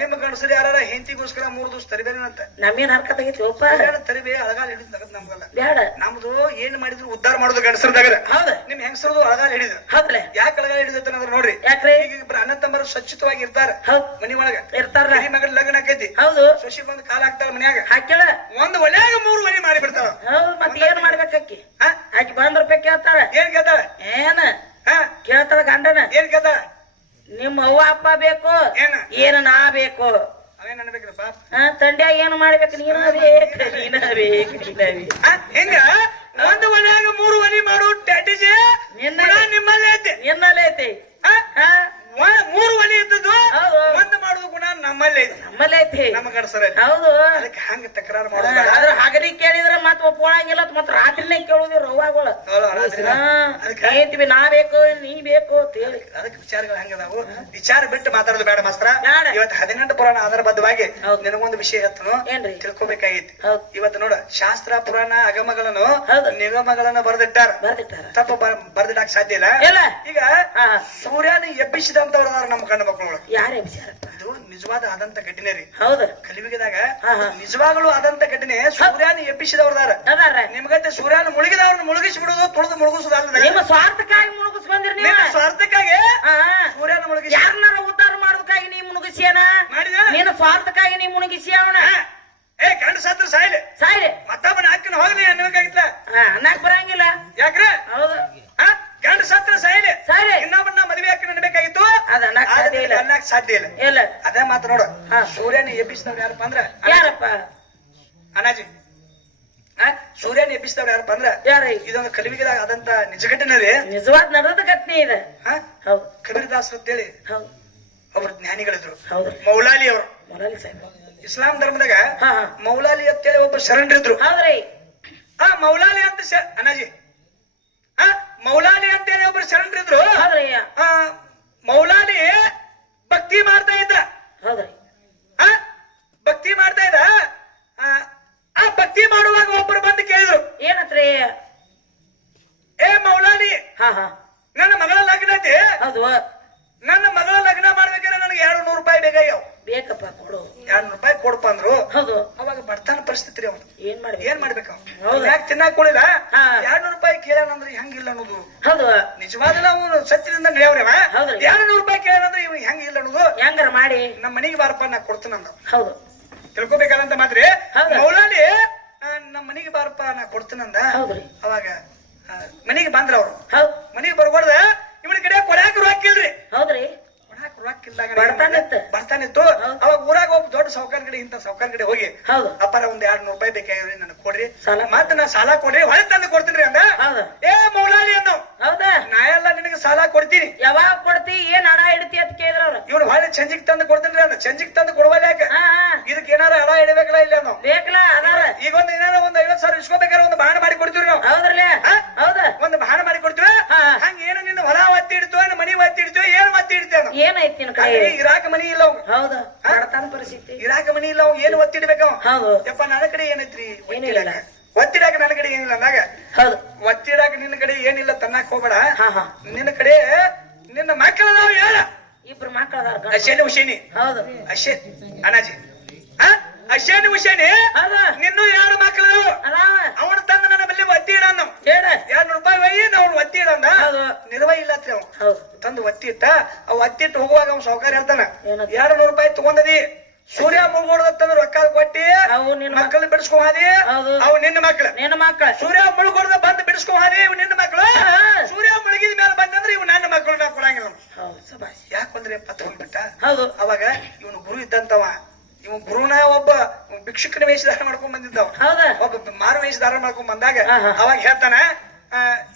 ನಿಮ್ಮ ಗಂಡಸರು ಯಾರ ಹೆಂಡತಿಗೋಸ್ಕರ 3 ದಿವಸ ತರಿಬೇನಂತ ನಮ್ಮೇನ್ ಹರ್ಕತ್ ಆಗೈತಿ ಒಪ್ಪ ತರಿಬೇ ಅಳಗಾಲ ಹಿಡಿದು ತಗದ್ ನಮ್ಗಲ್ಲ ಬೇಡ ನಮ್ದು ಏನ್ ಮಾಡಿದ್ರು ಉದ್ಧಾರ ಮಾಡೋದು ಗಂಡಸರದಾಗ ಹೌದ ನಿಮ್ ಹೆಂಗಸರದು ಅಳಗಾಲ ಹಿಡಿದ್ರು ಹೌದ್ಲೆ ಯಾಕೆ ಅಳಗಾಲ ಹಿಡಿದೈತೆ ಅನ್ನೋದ್ರ ನೋಡ್ರಿ ಯಾಕ್ರಿ ಈಗ ಇಬ್ರು ಅಣ್ಣ ತಮ್ಮರು ಸ್ವಚ್ಛತವಾಗಿ ಇರ್ತಾರ ಮನಿ ಒಳಗ ಇರ್ತಾರ ಮಗಳ ಲಗ್ನ ಆಕೈತಿ ಹೌದು ಸೊಸಿ ಬಂದ್ ಕಾಲ ಹಾಕ್ತಾರ ಮನ್ಯಾಗ ಹಾಕ್ಯಾಳ ಒಂದ್ ಒಳ್ಯಾಗ 3 ಮನಿ ಮಾಡಿ ಬಿಡ್ತಾಳ ಹೌದು ಮತ್ತೆ ಏನ್ ಮಾಡ್ಬೇಕಿ ಆಕಿ ಬಂದ್ ರೂಪಾಯಿ ಕೇಳ್ತಾಳ ಏನ್ ಕೇಳ್ತಾಳ ಏನ ಕೇಳ್ತಾಳ ಗಂಡನ ಏನ್ ಕೇಳ್ತಾಳ ನಿಮ್ಮ ಅವ್ವ ಅಪ್ಪ ಬೇಕು ಏನ ನಾ ಬೇಕು ಅವೇನ್ ಅನ್ಬೇಕ್ರಪ್ಪ ತಂಡ್ಯಾಗ ಏನು ಮಾಡ್ಬೇಕು ನೀನ ಬೇಕು ಹಿಂಗ ಒಂದ್ ಒಳ್ಯಾಗ 3 ಮನಿ ಮಾಡೋ ಸ್ಟ್ರಾಟಜಿ ನಿಮ್ಮಲ್ಲೇ ಐತಿ ನಿನ್ನಲ್ಲೇ ಐತಿ 3 ಮನಿ ಇದ್ದದ್ದು ಒಂದ್ ಮಾಡುದು ಗುಣ ನಮ್ಮಲ್ಲೇ ಐತಿ ನಮ್ಮಲ್ಲೇ ಐತಿ ನಮ್ಮ ಗಂಡಸರ ಹೌದು ಅದಕ್ಕೆ ಹಂಗ ತಕರಾರು ಮಾಡೋದು ಆದ್ರ ಹಗಲಿ ಕೇಳಿದ್ರ ಮತ್ ಒಪ್ಪಳಂಗಿಲ್ಲ ಮತ್ ರಾತ್ರಿನೇ ಕೇಳುದಿರ ಅವ್ವಾಗಳು ಐತಿ ನಾ ಬೇಕು ನೀ ಬೇಕು ಅಂತ ಹೇಳಿ ಅದಕ್ಕೆ ವಿಚಾರಗಳು ಹಂಗದಾವು ವಿಚಾರ ಬಿಟ್ಟು ಮಾತಾಡೋದು ಬೇಡ ಮಾಸ್ತರ ಇವತ್ತು 18 ಪುರಾಣ ಆಧಾರಬದ್ಧವಾಗಿ ನಿನಗೊಂದು ವಿಷಯ ಹತ್ತನು ತಿಳ್ಕೊಬೇಕಾಗೈತಿ ಇವತ್ತು ನೋಡ ಶಾಸ್ತ್ರ ಪುರಾಣ ಅಗಮಗಳನ್ನು ನಿಗಮಗಳನ್ನು ಬರೆದಿಟ್ಟಾರ ತಪ್ಪ ಬರ್ದಿಡಕ್ ಸಾಧ್ಯ ಇಲ್ಲ ಈಗ ಸೂರ್ಯನ ಎಬ್ಬಿಸಿದಂತವ್ರದಾರ ನಮ್ಮ ಗಂಡ ಮಕ್ಕಳು ಯಾರು ಎಬ್ಬಿಸ್ಯಾರಪ್ಪ ಇದು ನಿಜವಾದ ಆದಂತ ಘಟನೆ ರೀ ಹೌದು ಕಲಿಯುಗದಾಗ ನಿಜವಾಗ್ಲೂ ಆದಂತ ಘಟನೆ ಸೂರ್ಯನ ಎಬ್ಬಿಸಿದವ್ರದಾರ ನಿಮ್ಗತ್ತೆ ಸೂರ್ಯನ ಮುಳುಗಿದವ್ರನ್ನ ಮುಳುಗಿಸಿ ಬಿಡುದು ತುಳಿದು ಮುಳುಗಿಸೋದಲ್ಲ ನಿಮ್ಮ ಸ್ವಾರ್ಥಕ್ಕಾಗಿ ಮುಳುಗಿಸ್ ಬಂದಿರಿ ನೀವು ಸ್ವಾರ್ಥಕ್ಕಾಗಿ ಸೂರ್ಯನ ಮುಳುಗಿಸಿ ಯಾರನ್ನಾರ ಉದ್ಧಾರ ಮಾಡೋದಕ್ಕಾಗಿ ನೀ ಮುಳುಗಿಸಿಯನ ನಿನ್ನ ಸ್ವಾರ್ಥಕ್ಕಾಗಿ ನೀ ಮುಳುಗಿಸಿ ಅವನ ಏ ಗಂಡ ಸತ್ರ ಸಾಯ್ಲೆ ಸಾಯ್ಲೆ ಮತ್ತೊಬ್ಬನ ಹಾಕಿನ ಹೋಗ್ಲಿ ಅನ್ನಬೇಕಾಗಿತ್ತ ಅನ್ನಕ್ ಬರಂಗಿಲ್ಲ ಯಾಕ್ರೆ ಹೌದು ಗಂಡ ಸತ್ರ ಸಾಯ್ಲೆ ಸಾಯ್ಲೆ ಇನ್ನೊಬ್ಬನ ಮದುವೆ ಹಾಕಿ ನಡಬೇಕಾಗಿತ್ತು ಅದ ಅನ್ನಕ್ ಸಾಧ್ಯ ಇಲ್ಲ ಅನ್ನಕ್ ಸಾಧ್ಯ ಇಲ್ಲ ಇಲ್ಲ ಅದೇ ಮಾತು ನೋಡು ಸೂರ್ಯನ ಎಬ್ಬಿಸಿದವ್ರು ಯಾರಪ್ಪ ಅಂದ್ರ ಯಾರಪ್ಪ ಅನಾಜಿ ಸೂರ್ಯನ ಎಬ್ಬಿಸಿದವ್ರು ಯಾರಪ್ಪ ಅಂದ್ರ ಯಾರ ಇದೊಂದು ಕಲಿವಿಗದಾಗ ಆದಂತ ನಿಜ ಘಟನೆ ರೀ ನಿಜವಾದ ನಡೆದ ಘಟನೆ ಇದೆ ಹೌದು ಕಬೀರದಾಸರು ಅಂತೇಳಿ ಹೌದು ಅವ್ರ ಜ್ಞಾನಿಗಳಿದ್ರು ಹೌದು ಮೌಲಾಲಿ ಅವರು ಮೊರಾಲಿ ಸಾಹೇಬ್ ಇಸ್ಲಾಂ ಧರ್ಮದಾಗ ಮೌಲಾಲಿ ಅಂತೇಳಿ ಒಬ್ಬ ಶರಣರಿದ್ರು ಹೌದ್ರಿ ಮೌಲಾಲಿ ಅಂತ ಅನಾಜಿ ಮೌಲಾಲಿ ಅಂತೇಳಿ ಒಬ್ರು ಶರಣರಿದ್ರು ಹೌದ್ರಿ ಮೌಲಾಲಿ ಭಕ್ತಿ ಮಾಡ್ತಾ ಇದ್ದ ಹೌದ್ರಿ ಭಕ್ತಿ ಮಾಡ್ತಾ ಇದ್ದ ಆ ಭಕ್ತಿ ಮಾಡುವಾಗ ಒಬ್ರು ಬಂದು ಕೇಳಿದ್ರು ಏನತ್ರಿ ಏ ಮೌಲಾಲಿ ನನ್ನ ಮಗಳ ಲಗ್ನ ಐತಿ ಹೌದು ನನ್ನ ಮಗಳ ಲಗ್ನ ಮಾಡ್ಬೇಕಾದ್ರೆ ನನಗೆ 200 ರೂಪಾಯಿ ಬೇಕಾಗ್ಯಾವ ಬೇಕಪ್ಪ ಕೊಡು 200 ರೂಪಾಯಿ ಕೊಡಪ್ಪ ಅಂದ್ರು ಹೌದು ಅವಾಗ ಬರ್ತಾನ ಪರಿಸ್ಥಿತಿ ರೀ ಅವನು ಏನ್ ಮಾಡ್ಬೇಕು ಯಾಕೆ ತಿನ್ನಾಕ ಕೊಡಿಲ್ಲ 200 ರೂಪಾಯಿ ಕೇಳೋಣಂದ್ರೆ ಹೆಂಗಿಲ್ಲ ಅನ್ನೋದು ಹೌದು ನಿಜವಾದಲ್ಲ ಅವನು ಸತ್ಯದಿಂದ ನಡೆಯವ್ರವ 200 ರೂಪಾಯಿ ಕೇಳೋಣಂದ್ರೆ ಇವ್ ಹೆಂಗಿಲ್ಲ ಅನ್ನೋದು ಹೆಂಗಾರ ಮಾಡಿ ನಮ್ಮ ಮನೆಗೆ ಬಾರಪ್ಪ ನಾ ಕೊಡ್ತೀನಂದ ಹೌದು ತಿಳ್ಕೊಬೇಕಾದಂತ ಮಾತ್ರಿ ಮೌಲಾಲಿ ನಮ್ಮ ಮನೆಗೆ ಬಾರಪ್ಪ ನಾ ಕೊಡ್ತೀನಂದ ಅವಾಗ ಮನೆಗೆ ಬಂದ್ರ ಅವ್ರು ಮನೆಗೆ ಬರ್ಬಾರ್ದ ಇವನ ಕಡೆ ಕೊಡಾಕ ರೊಕ್ಕಿಲ್ರಿ ಹೌದ್ರಿ ಬರ್ತಾನಿತ್ತು ಅವಾಗ ಊರಾಗ ಒಬ್ಬ ದೊಡ್ಡ ಸಾವುಕಾರ ಕಡೆ ಇಂತ ಸಾವುಕಾರ ಕಡೆ ಹೋಗಿ ಅಪ್ಪಾರ ಒಂದ್ 200 ರೂಪಾಯಿ ಬೇಕಾಗ್ರಿ ನನಗೆ ಕೊಡ್ರಿ ಮತ್ತ ನಾ ಸಾಲ ಕೊಡ್ರಿ ಹೊಳೆ ತಂದು ಕೊಡ್ತೀನಿ ಅಂದ ಏ ಮೌಲಾಲಿ ಅನ್ನೋ ಹೌದಾ ನಾ ಎಲ್ಲ ನಿನಗೆ ಸಾಲ ಕೊಡ್ತೀನಿ ಯಾವಾಗ ಕೊಡ್ತಿ ಏನ್ ಹಣ ಇಡ್ತಿ ಅಂತ ಕೇಳಿದ್ರ ಅವ್ರು ಇವ್ರು ಹೊಳೆ ಚಂಜಿಗ್ ತಂದು ಕೊಡ್ತೀನಿ ಅಂದ ಚಂಜಿಗ್ ತಂದು ಕೊಡುವಲ್ಲ ಯಾಕೆ ಇದಕ್ಕೆ ಏನಾರ ಹಣ ಇಡಬೇಕಲ್ಲ ಇಲ್ಲ ನಾವು ಬೇಕಲ್ಲ ಅದಾರ ಈಗ ಒಂದ್ ಏನಾರ ಒಂದ್ 50,000 ಇಸ್ಕೋಬೇಕಾದ್ರೆ ಒಂದು ಬಾಣ ಮಾಡಿ ಕೊಡ್ತೀವಿ ನಾವು ಹೌದ್ರಲ್ಲ ಹೌದಾ ಒಂದು ಬಾಣ ಮಾಡಿ ಕೊಡ್ತೀವಿ ಹಂಗ ಏನು ನಿನ್ನ ಹೊಲ ಒತ್ತಿ ಇಡ್ತೀವ ಮನಿ ಒತ್ತಿ ಇಡ್ತೀವಿ ಏನ್ ಒತ್ತಿ ಇಡ್ತೇವೆ ಏನೈತಿ ನಿನ್ ಕಡೆ ಇರಾಕ ಮನಿ ಇಲ್ಲ ಹೌದು ಬಡತನ ಪರಿಸ್ಥಿತಿ ಇರಾಕ ಮನಿ ಇಲ್ಲ ಏನ್ ಒತ್ತಿಡ್ಬೇಕ ಹೌದು ಯಪ್ಪ ನನ್ನ ಕಡೆ ಏನೈತ್ರಿ ಒತ್ತಿಡಾಕ ನನ್ನ ಕಡೆ ಏನಿಲ್ಲ ಅಂದಾಗ ಹೌದು ಒತ್ತಿಡಾಕ ನಿನ್ನ ಕಡೆ ಏನಿಲ್ಲ ತನ್ನಕ್ ಹೋಗ್ಬೇಡ ನಿನ್ನ ಕಡೆ ನಿನ್ನ ಮಕ್ಕಳ ನಾವು ಹೇಳ ಇಬ್ರು ಮಕ್ಕಳದಾರ ಅಶೇನಿ ಹುಷೇನಿ ಹೌದು ಅಶೇ ಅನಾಜಿ ಅಶೇನಿ ಉಶೇನಿ ಹೌದು ನಿನ್ನೂ 2 ಮಕ್ಕಳು ಅದಾವ ಅವನು ತಂದ ನನ್ನ ಬಲ್ಲಿ ಒತ್ತಿ ಇಡನ್ನ ಹೇಳ 200 ರೂಪಾಯಿ ಒಯ್ಯಿ ನಾವು ಒತ್ತಿ ಇಡಂದ ಹೌದು ನಿರ್ವಹ ಇಲ್ಲತ್ರಿ ಅವ ಹೌದು ತಂದು ಒತ್ತಿ ಇಟ್ಟ ಅವ್ ಒತ್ತಿ ಇಟ್ಟು ಹೋಗುವಾಗ ಅವ್ನು ಸಾವುಕಾರ ಹೇಳ್ತಾನ ಏನಂತ? 200 ರೂಪಾಯಿ ತಗೊಂಡದಿ ಸೂರ್ಯ ಮುಳುಗೋಡ್ದಂದ್ರ ರೊಕ್ಕ ಕೊಟ್ಟಿ ಅವು ನಿನ್ನ ಮಕ್ಕಳು ಬಿಡಿಸ್ಕೊ ಹಾದಿ ಹೌದು ಅವು ನಿನ್ನ ಮಕ್ಕಳು ನಿನ್ನ ಮಕ್ಕಳ ಸೂರ್ಯ ಮುಳುಗೋಡ್ದ ಬಂದು ಬಿಡಿಸ್ಕೊ ಹಾದಿ ಇವ್ ನಿನ್ನ ಮಕ್ಕಳು ಸೂರ್ಯ ಮುಳುಗಿದ ಮೇಲೆ ಬಂದಂದ್ರೆ ಇವ್ ನನ್ನ ಮಕ್ಕಳು ನಾ ಕೊಡಂಗಿಲ್ಲ ಹೌದು ಸಬಾಷ್ ಯಾಕಂದ್ರೆ ಪತ್ ಹೋಗ್ಬಿಟ್ಟ ಹೌದು ಅವಾಗ ಇವನು ಗುರು ಇದ್ದಂತವ ಇವ್ ಗುರುನ ಒಬ್ಬ ಭಿಕ್ಷುಕನ ವೇಷಧಾರ ಮಾಡ್ಕೊಂಡ್ ಬಂದಿದ್ದವ ಹೌದಾ ಒಬ್ಬ ಮಾರು ವೇಷಧಾರ ಮಾಡ್ಕೊಂಡ್ ಬಂದಾಗ ಆಹಾ. ಅವಾಗ ಹೇಳ್ತಾನ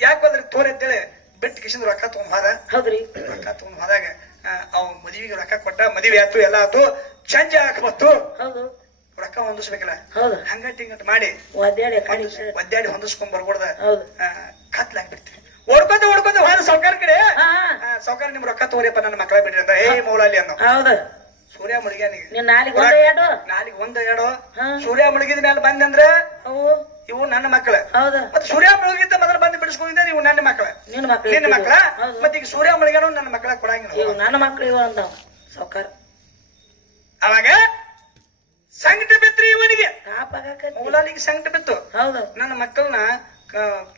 ಯಾಕಂದ್ರೆ ತೋರಿ ಅಂತೇಳಿ ಬಿಟ್ಟು ಕಿಶನ್ ರೊಕ್ಕ ತಗೊಂಡ್ ಹೋದ ಹೌದ್ರಿ ರೊಕ್ಕ ತಗೊಂಡ್ ಹೋದಾಗ ಅವ್ ಮದುವೆಗೆ ರೊಕ್ಕ ಕೊಟ್ಟ ಮದುವೆ ಆತು ಎಲ್ಲ ಆತು ಚಂಜ ಹಾಕಬತ್ತು ಹೌದು ರೊಕ್ಕ ಹೊಂದಿಸ್ಬೇಕಲ್ಲ ಹೌದು ಹಂಗಟ್ ಹಿಂಗಟ್ ಮಾಡಿ ಒದ್ದಾಡಿ ಕಣಿ ಒದ್ದಾಡಿ ಹೊಂದಿಸ್ಕೊಂಡ್ ಬರ್ಕೊಡ್ದ ಹೌದು ಕತ್ಲಾಗ್ಬಿಡ್ತೀವಿ ಓಡ್ಕೊಂತ ಓಡ್ಕೊಂತ ಹಾರ ಸಾವುಕಾರ ಕಡೆ ಹಾ ಸಾವುಕಾರ ನಿಮ್ ರೊಕ್ಕ ತಗೋರಿಯಪ್ಪ ನನ್ನ ಮಕ್ಕಳ ಬಿಡ್ರಿ ಅಂತ ಮೌಲಾಲಿ ಅನ್ನೋ ಹೌದು ಸೂರ್ಯ ಮುಳುಗ್ಯಾನಿಗೆ ನಿನ್ನ ನಾಲಿಗೆ ಒಂದು ಎರಡು ನಾಲಿಗೆ 1-2 ಹಾ. ಸೂರ್ಯ ಮುಳುಗಿದ ಮೇಲೆ ಬಂದಂದ್ರ ಅವು ಇವು ನನ್ನ ಮಕ್ಕಳ ಹೌದು ಮತ್ತೆ ಸೂರ್ಯ ಮುಳುಗಿದ್ದ ಮೊದಲು ಬಂದು ಬಿಡಿಸ್ಕೊಂಡಿದ್ದ ಇವು ನನ್ನ ಮಕ್ಕಳ ನಿನ್ನ ಮಕ್ಕಳು ನಿನ್ನ ಮಕ್ಕಳ ಹೌದು ಮತ್ತೆ ಈಗ ಸೂರ್ಯ ಮುಳುಗ್ಯಾನು ನನ್ನ ಮಕ್ಕಳ ಕೊಡಂಗಿಲ್ಲ ಇವು ನನ್ನ ಮಕ್ಕಳು ಇವ ಅಂದವ ಸಾವುಕಾರ ಅವಾಗ ಸಂಕಟ ಬಿತ್ರಿ ಇವನಿಗೆ ಕಾಪಾಗಕತ್ತಿ ಮೌಲಾಲಿಗೆ ಸಂಕಟ ಬಿತ್ತು ಹೌದು ನನ್ನ ಮಕ್ಕಳನ್ನ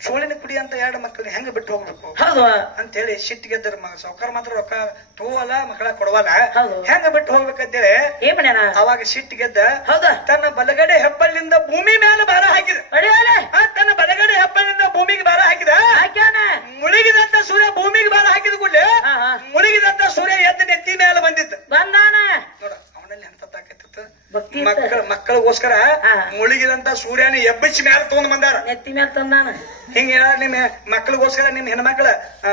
ಚೋಳಿನ ಕುಡಿ ಅಂತ 2 ಮಕ್ಕಳನ್ನ ಹೆಂಗ ಬಿಟ್ಟು ಹೋಗ್ಬೇಕು ಹೌದು ಅಂತ ಹೇಳಿ ಸಿಟ್ಟಿಗೆದ್ದರ ಸಾವುಕಾರ ಮಾತ್ರ ರೊಕ್ಕ ತಗೋವಲ್ಲ ಮಕ್ಕಳ ಕೊಡವಲ್ಲ ಹೌದು ಹೆಂಗ ಬಿಟ್ಟು ಹೋಗ್ಬೇಕಂತೇಳಿ ಏನ್ ಮಾಡ್ಯಾನ ಅವಾಗ ಸಿಟ್ಟಿಗೆದ್ದ ಹೌದಾ ತನ್ನ ಬಲಗಡೆ ಹೆಬ್ಬಳ್ಳಿಂದ ಭೂಮಿ ಮೇಲೆ ಭಾರ ಹಾಕಿದ ಅಡಿಯಾಲೆ ತನ್ನ ಬಲಗಡೆ ಹೆಬ್ಬಳ್ಳಿಂದ ಭೂಮಿಗೆ ಭಾರ ಹಾಕಿದ ಹಾಕ್ಯಾನ ಮುಳುಗಿದಂತ ಸೂರ್ಯ ಭೂಮಿಗೆ ಭಾರ ಹಾಕಿದ ಕೂಡಲೇ ಹಾ ಹಾ ಮುಳುಗಿದಂತ ಸೂರ್ಯ ಎದ್ದು ನೆತ್ತಿ ಮೇಲೆ ಬಂದಿತ್ತು ಬಂದಾನ ನೋಡ ಅವನಲ್ಲಿ ಎಂತ ತಾಕತ್ತಿತ್ತು ಭಕ್ತಿ ಇತ್ತ. ಮಕ್ಕಳಿಗೋಸ್ಕರ ಹಾ. ಮುಳುಗಿದಂತ ಸೂರ್ಯನ ಎಬ್ಬಿಸಿ ಮೇಲೆ ತಗೊಂಡ್ ಬಂದಾರ ನೆತ್ತಿ ಮೇಲೆ ತಂದಾನ ಹಿಂಗ ನಿಮ್ಮ ಮಕ್ಕಳಿಗೋಸ್ಕರ ನಿಮ್ ಹೆಣ್ಮಕ್ಳ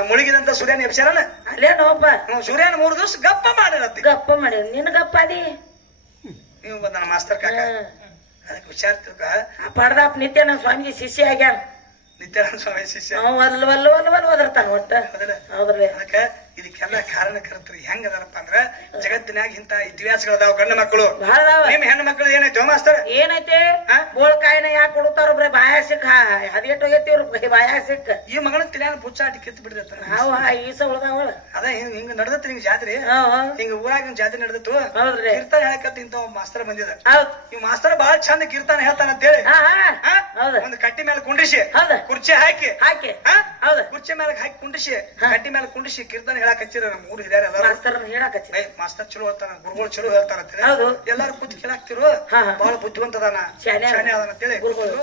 ಮುಳುಗಿದಂತ ಸೂರ್ಯನ ಎಬ್ಸ್ಯಾರನ ಅಲ್ಲೇ ನೋಪ ಸೂರ್ಯನ 3 ದಿವಸ ಗಪ್ಪ ಮಾಡಿರತ್ತಿ ಗಪ್ಪ ಮಾಡಿ ನಿನ್ನ ಗಪ್ಪ ಅದಿ ನೀವು ಬಂದ ಮಾಸ್ತರ್ ಕಾಕ ಅದಕ್ಕೆ ವಿಚಾರ ತಿಳ್ಕ ಪಡ್ದಾಪ್ ನಿತ್ಯ ನಮ್ಮ ಸ್ವಾಮಿಗೆ ಶಿಷ್ಯ ಆಗ್ಯಾನ ನಿತ್ಯಾನಂದ ಸ್ವಾಮಿ ಶಿಷ್ಯ ಅವ ಒಲ್ ಒಲ್ ಒಲ್ ಒಲ್ ಒದರ್ತಾನ ಒಟ್ಟ ಹೌದಲ್ಲ ಹೌದ್ರಿ ಅದಕ್ಕೆ ಇದಕ್ಕೆಲ್ಲ ಕಾರಣಕರ್ತರು ಹೆಂಗದಾರಪ್ಪ ಅಂದ್ರ ಜಗತ್ತಿನಾಗ ಇಂತ ಇತಿಹಾಸಗಳದಾವ ಗಂಡ ಮಕ್ಕಳು ಬಹಳ ಅದಾವ ನಿಮ್ ಹೆಣ್ಣು ಮಕ್ಕಳು ಏನೈತೆ ಮಾಸ್ತರ್ ಏನೈತೆ ಹಾ? ಬೋಳ್ಕಾಯಿನ ಯಾಕೆ ಕೊಡ್ತಾರ ಬರೀ ಬಾಯ ಸಿಕ್ಕ ಹದಿಗೆಟ್ಟು ಹೋಗೈತಿ ಇವ್ರ ಬಾಯ ಸಿಕ್ಕ ಈ ಮಗನ ತಿಳ್ಯಾನ ಪುಚ್ಚಾಟಿ ಕಿತ್ತು ಬಿಡ್ದತ್ತ ಅವ ಈಸ ಉಳ್ದಾವಳ ಅದ ಹಿಂಗ ನಡ್ದತ್ರಿ ಹಿಂಗ ಜಾತ್ರೆ ಹೌದ್ ಹಿಂಗ ಊರಾಗ ಹಿಂಗ್ ಜಾತ್ರೆ ನಡ್ದತ್ತು ಹೌದ್ರಿ ಕೀರ್ತನ ಹೇಳಕತ್ತ ಇಂತ ಮಾಸ್ತರ್ ಬಂದಿದ ಹೌದ್ ಈ ಮಾಸ್ತರ್ ಬಾಳ ಚಂದ ಕೀರ್ತನ ಹೇಳ್ತಾನ ಅಂತೇಳಿ ಹಾ ಹಾ ಹಾ? ಹೌದ ಒಂದ್ ಕಟ್ಟಿ ಮೇಲೆ ಕುಂಡಿಸಿ ಹೌದ ಕುರ್ಚಿ ಹಾಕಿ ಹಾಕಿ ಹಾ? ಹೌದ ಕುರ್ಚಿ ಮೇಲೆ ಹಾಕಿ ಕುಂಡಿಸಿ ಕಟ್ಟಿ ಮೇಲೆ ಕುಂಡಿಸಿ ಕೀರ್ತನ ಹೇಳಕ್ ಹಚ್ಚಿರ ನಮ್ಮ ಊರು ಹಿರಿಯರ ಎಲ್ಲಾರು ಮಾಸ್ತರ್ ಹೇಳಕಚ್ಚಿ ಮಾಸ್ತರ್ ಚಲೋ ಹೇಳ್ತಾನ ಗುರುಗಳು ಚಲೋ ಹೇಳ್ತಾರ ಅಂತೇಳಿ ಹೌದು ಎಲ್ಲಾರು ಕೂತ್ ಕೇಳಾಕ್ತಿರು ಹಾ, ಹಾ. ಬಹಳ ಬುದ್ಧಿವಂತದಾನ ಶಾನೆ ಅದ. ಶಾನೆ ಅದಾನ ಅಂತೇಳಿ ಗುರುಗಳು.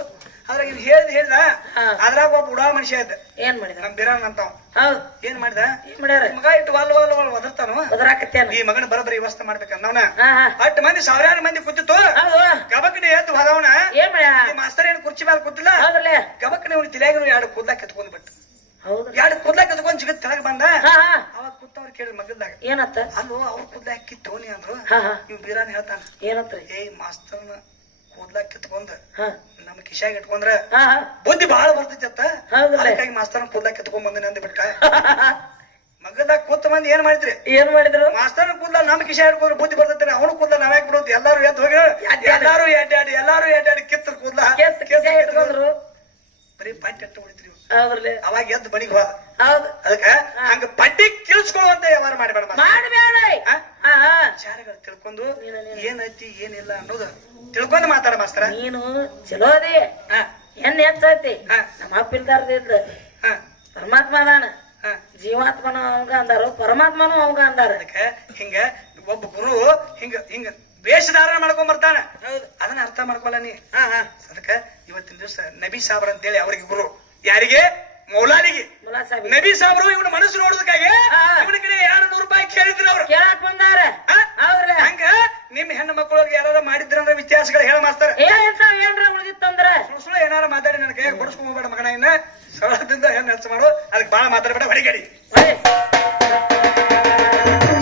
ಅದ್ರಾಗ ಇವ್ ಹೇಳ್ದ ಹಾ. ಅದ್ರಾಗ ಒಬ್ಬ ಉಡಾ ಮನುಷ್ಯ ಇದ್ದ ಏನ್ ಮಾಡಿದ ನಮ್ ಬಿರಾನ್ ಅಂತಾವ್ ಹೌದ್ ಏನ್ ಮಾಡಿದ ಏನ್ ಮಾಡ್ಯಾರ ಈ ಮಗ ಇಟ್ಟು ವಾಲ್ ವಾಲ್ ವಾಲ್ ಒದರ್ತಾನು ಒದರಾಕತ್ತೇನ ಈ ಮಗನ ಬರಬರಿ ವ್ಯವಸ್ಥೆ ಮಾಡ್ಬೇಕಂದವನ ಹಾ ಹಾ 8 ಮಂದಿ 1000 ಮಂದಿ ಕೂತಿತ್ತು ಹೌದು ಗಬಕ್ನೆ ಎದ್ದು ಹೋದವನ ಏನ್ ಮಾಡ್ಯಾರ ಈ ಮಾಸ್ತರ್ ಏನ್ ಕುರ್ಚಿ ಮೇಲೆ ಕೂತಿಲ್ಲ ಹೌದ್ರಲ್ಲೇ ಗಬಕ್ನೆ ಅವ್ನ ತಲೆಯಾಗ 2 ಕೂದ್ಲಾ ಕೆತ್ಕೊಂಡ್ ಬಿಟ್ಟು ಹೌದ್ರಿ 2 ಕೂದ್ಲಾ ಕೆತ್ಕೊಂಡ್ ಜಿಗತ್ ತೆಳಗ್ ಬಂದ ಹಾ ಹಾ ಅವಾಗ ಕೂತವ್ರು ಕೇಳಿದ ಮಗಲ್ದಾಗ ಏನತ್ತ ಅಲ್ಲೋ ಅವ್ರ ಕೂದ್ಲಾ ಕಿತ್ತೋನಿ ಅಂದ್ರು ಹಾ ಹಾ ಇವ್ ಬೀರಾನ್ ಹೇಳ್ತಾನ ಏನತ್ರಿ ಏ ಮಾಸ್ತರ್ನ ಕೂದ್ಲಾ ಕಿತ್ಕೊಂಡ್ ಹಾ ನಮ್ ಕಿಶಾಗ ಇಟ್ಕೊಂಡ್ರ ಹಾ ಹಾ ಬುದ್ಧಿ ಬಹಳ ಬರ್ತೈತಿ ಅತ್ತ ಹೌದಲ್ಲ. ಅದಕ್ಕಾಗಿ ಮಾಸ್ತರ್ನ ಕೂದ್ಲಾ ಕಿತ್ಕೊಂಡ್ ಬಂದಿನ ಅಂದ್ ಬಿಟ್ಟ ಮಗದಾಗ ಕೂತ ಮಂದಿ ಏನ್ ಮಾಡ್ತೀರಿ ಏನ್ ಮಾಡಿದ್ರು ಮಾಸ್ತರ್ನ ಕೂದ್ಲ ನಮ್ ಕಿಶಾ ಹಿಡ್ಕೊಂಡ್ರೆ ಬುದ್ಧಿ ಬರ್ತೈತಿ ಅವನು ಕೂದ್ಲ ನಾವ್ಯಾಕ್ ಬಿಡೋದು ಎಲ್ಲಾರು ಎದ್ದು ಹೋಗಿ ಎಲ್ಲಾರು ಎಡ್ಡಾಡಿ ಕಿತ್ತರ್ ಕೂದ್ಲ ಕೆತ್ತ ಕಿಸ ಇಟ್ಕೊಂಡ್ರು ಬರೀ ಪಟ್ಟಿ ಅಟ್ಟ ಉಳಿತ್ರಿ ಹೌದ್ರಲ್ಲೇ ಅವಾಗ ಎದ್ದು ಬಣಿಗ್ ಹೋದ ಹೌದು ಅದಕ್ಕ ಹಂಗ ಪಟ್ಟಿ ಕಿಳಿಸ್ಕೊಳ್ಳುವಂತ ವ್ಯವಹಾರ ಮಾಡಬೇಡ ಮಾಡಬೇಡ ಹಾ? ಹಾ ಹಾ ವಿಚಾರಗಳು ತಿಳ್ಕೊಂಡು ಏನೈತಿ ಏನಿಲ್ಲ ಅನ್ನೋದು ತಿಳ್ಕೊಂಡು ಮಾತಾಡ ಮಾಸ್ತರ ನೀನು ಚಲೋ ಅದಿ ಹಾ ಹೆಣ್ಣು ಹೆಚ್ಚೈತಿ ಹಾ. ನಮ್ಮ ಅಪ್ಪಿಲ್ದಾರ್ದಿದ್ದ ಹಾ ಪರಮಾತ್ಮ ಅದಾನ ಹಾ ಜೀವಾತ್ಮನು ಅವಂಗ ಅಂದಾರು ಪರಮಾತ್ಮನು ಅವಂಗ ಅಂದಾರ ಅದಕ್ಕೆ ಹಿಂಗ ಒಬ್ಬ ಗುರು ಹಿಂಗ ಹಿಂಗ ವೇಷಧಾರಣ ಮಾಡ್ಕೊಂಡ್ ಬರ್ತಾನ ಅದನ್ನ ಅರ್ಥ ಮಾಡ್ಕೊಲ್ಲ ನೀ ಅದಕ್ಕ ಇವತ್ತಿನ ದಿವಸ ನಬಿ ಸಾಬ್ರ ಅಂತೇಳಿ ಅವ್ರಿಗೆ ಗುರು ಯಾರಿಗೆ ಮೌಲಾಲಿಗೆ ಮುಲ್ಲಾ ಸಾಹೇಬ್ ನಬಿ ಸಾಬ್ರು ಇವನ ಮನಸ್ಸು ನೋಡೋದಕ್ಕಾಗಿ ಹಾ. ಇವನ ಕಡೆ 200 ರೂಪಾಯಿ ಕೇಳಿದ್ರು ಅವ್ರು ಕೇಳಾಕ್ ಬಂದಾರ ಹೌದ್ರಲ್ಲ ಹಂಗ ನಿಮ್ ಹೆಣ್ಣು ಮಕ್ಕಳಿಗೆ ಯಾರು ಮಾಡಿದ್ರಂದ್ರ ವ್ಯತ್ಯಾಸಗಳು ಹೇಳ ಮಾಸ್ತರ ಏನ್ರ ಉಳಿದಿತ್ತಂದ್ರ ಸುಳ್ಳು ಏನಾರ ಮಾತಾಡಿ ನನ್ನ ಕೈಯಾಗ ಬಡಿಸ್ಕೊಂಡ್ ಹೋಗ್ಬೇಡ ಮಗನ ಇನ್ನ ಸರಳದಿಂದ ಹೆಣ್ಣು ಹೆಚ್ಚು ಮಾಡು ಅದಕ್ಕೆ ಬಾಳ ಮಾತಾಡ್ಬೇಡ ಹೊಡಿಗಡಿ ಹೊಡಿ.